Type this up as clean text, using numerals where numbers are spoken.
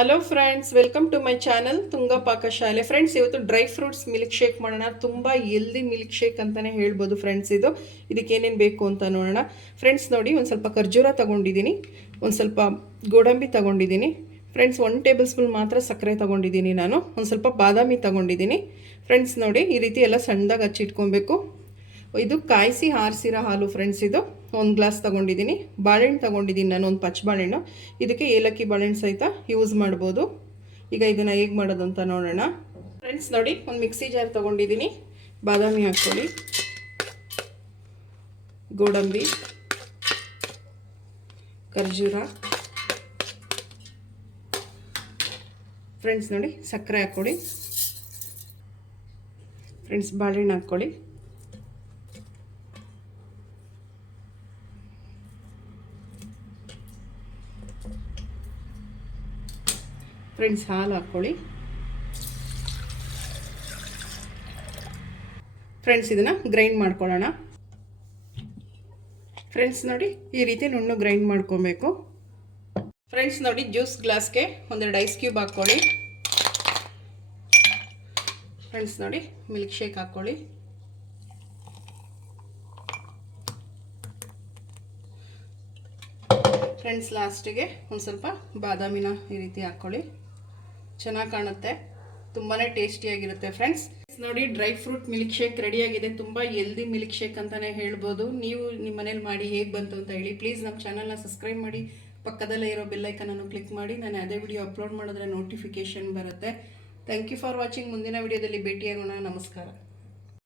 Hello friends, welcome to my channel Tunga Pakashale. Friends, ಇವತ್ತು dry fruits milkshake ಮಾಡೋಣ. ತುಂಬ healthy milk shake ಅಂತಲೇ ಹೇಳ್ಬೋದು ಫ್ರೆಂಡ್ಸ್. ಇದಕ್ಕೆ ಏನೇನು ಬೇಕು ಅಂತ ನೋಡೋಣ. ಫ್ರೆಂಡ್ಸ್ ನೋಡಿ, ಒಂದು ಸ್ವಲ್ಪ ಖರ್ಜೂರ ತೊಗೊಂಡಿದ್ದೀನಿ, ಒಂದು ಸ್ವಲ್ಪ ಗೋಡಂಬಿ ತೊಗೊಂಡಿದ್ದೀನಿ ಫ್ರೆಂಡ್ಸ್, 1 ಟೇಬಲ್ ಸ್ಪೂನ್ ಮಾತ್ರ ಸಕ್ಕರೆ ತೊಗೊಂಡಿದ್ದೀನಿ ನಾನು, ಒಂದು ಸ್ವಲ್ಪ ಬಾದಾಮಿ ತೊಗೊಂಡಿದ್ದೀನಿ ಫ್ರೆಂಡ್ಸ್. ನೋಡಿ, ಈ ರೀತಿ ಎಲ್ಲ ಸಣ್ಣದಾಗಿ ಹಚ್ಚಿಟ್ಕೊಬೇಕು. ಇದು ಕಾಯಿಸಿ ಆರಿಸಿರೋ ಹಾಲು ಫ್ರೆಂಡ್ಸ್. ಇದು 1 ಗ್ಲಾಸ್ ತೊಗೊಂಡಿದ್ದೀನಿ. ಬಾಳೆಹಣ್ಣು ತೊಗೊಂಡಿದ್ದೀನಿ ನಾನು, ಒಂದು ಪಚ್ಚ ಬಾಳೆಹಣ್ಣು. ಇದಕ್ಕೆ ಏಲಕ್ಕಿ ಬಾಳೆಹಣ್ಣು ಸಹಿತ ಯೂಸ್ ಮಾಡ್ಬೋದು. ಈಗ ಇದನ್ನು ಹೇಗೆ ಮಾಡೋದು ಅಂತ ನೋಡೋಣ ಫ್ರೆಂಡ್ಸ್. ನೋಡಿ, ಒಂದು ಮಿಕ್ಸಿ ಜಾರ್ ತೊಗೊಂಡಿದ್ದೀನಿ. ಬಾದಾಮಿ ಹಾಕ್ಕೊಳ್ಳಿ, ಗೋಡಂಬಿ, ಖರ್ಜೂರ ಫ್ರೆಂಡ್ಸ್. ನೋಡಿ, ಸಕ್ಕರೆ ಹಾಕ್ಕೊಳ್ಳಿ ಫ್ರೆಂಡ್ಸ್, ಬಾಳೆಹಣ್ಣು ಹಾಕ್ಕೊಳ್ಳಿ ಫ್ರೆಂಡ್ಸ್, ಹಾಲು ಹಾಕ್ಕೊಳ್ಳಿ ಫ್ರೆಂಡ್ಸ್. ಇದನ್ನು ಗ್ರೈಂಡ್ ಮಾಡ್ಕೊಳ್ಳೋಣ ಫ್ರೆಂಡ್ಸ್. ನೋಡಿ, ಈ ರೀತಿ ನುಣ್ಣು ಗ್ರೈಂಡ್ ಮಾಡ್ಕೊಬೇಕು ಫ್ರೆಂಡ್ಸ್. ನೋಡಿ, ಜ್ಯೂಸ್ ಗ್ಲಾಸ್ಗೆ 1-2 ಐಸ್ ಕ್ಯೂಬ್ ಹಾಕ್ಕೊಳ್ಳಿ ಫ್ರೆಂಡ್ಸ್. ನೋಡಿ, ಮಿಲ್ಕ್ ಶೇಕ್ ಹಾಕ್ಕೊಳ್ಳಿ ಫ್ರೆಂಡ್ಸ್. ಲಾಸ್ಟಿಗೆ ಒಂದು ಸ್ವಲ್ಪ ಬಾದಾಮಿನ ಈ ರೀತಿ ಹಾಕ್ಕೊಳ್ಳಿ, ಚೆನ್ನಾಗಿ ಕಾಣುತ್ತೆ, ತುಂಬಾ ಟೇಸ್ಟಿಯಾಗಿರುತ್ತೆ ಫ್ರೆಂಡ್ಸ್. ನೋಡಿ, ಡ್ರೈ ಫ್ರೂಟ್ ಮಿಲ್ಕ್ ಶೇಕ್ ರೆಡಿಯಾಗಿದೆ. ತುಂಬ ಹೆಲ್ದಿ ಮಿಲ್ಕ್ ಶೇಕ್ ಅಂತಲೇ ಹೇಳ್ಬೋದು. ನೀವು ನಿಮ್ಮ ಮನೇಲಿ ಮಾಡಿ ಹೇಗೆ ಬಂತು ಅಂತ ಹೇಳಿ. ಪ್ಲೀಸ್ ನಮ್ಮ ಚಾನಲ್ನ ಸಬ್ಸ್ಕ್ರೈಬ್ ಮಾಡಿ, ಪಕ್ಕದಲ್ಲೇ ಇರೋ ಬೆಲ್ಲೈಕನನ್ನು ಕ್ಲಿಕ್ ಮಾಡಿ. ನಾನು ಅದೇ ವಿಡಿಯೋ ಅಪ್ಲೋಡ್ ಮಾಡಿದ್ರೆ ನೋಟಿಫಿಕೇಷನ್ ಬರುತ್ತೆ. Thank you for watching. ಮುಂದಿನ ವಿಡಿಯೋದಲ್ಲಿ ಭೇಟಿಯಾಗೋಣ. ನಮಸ್ಕಾರ.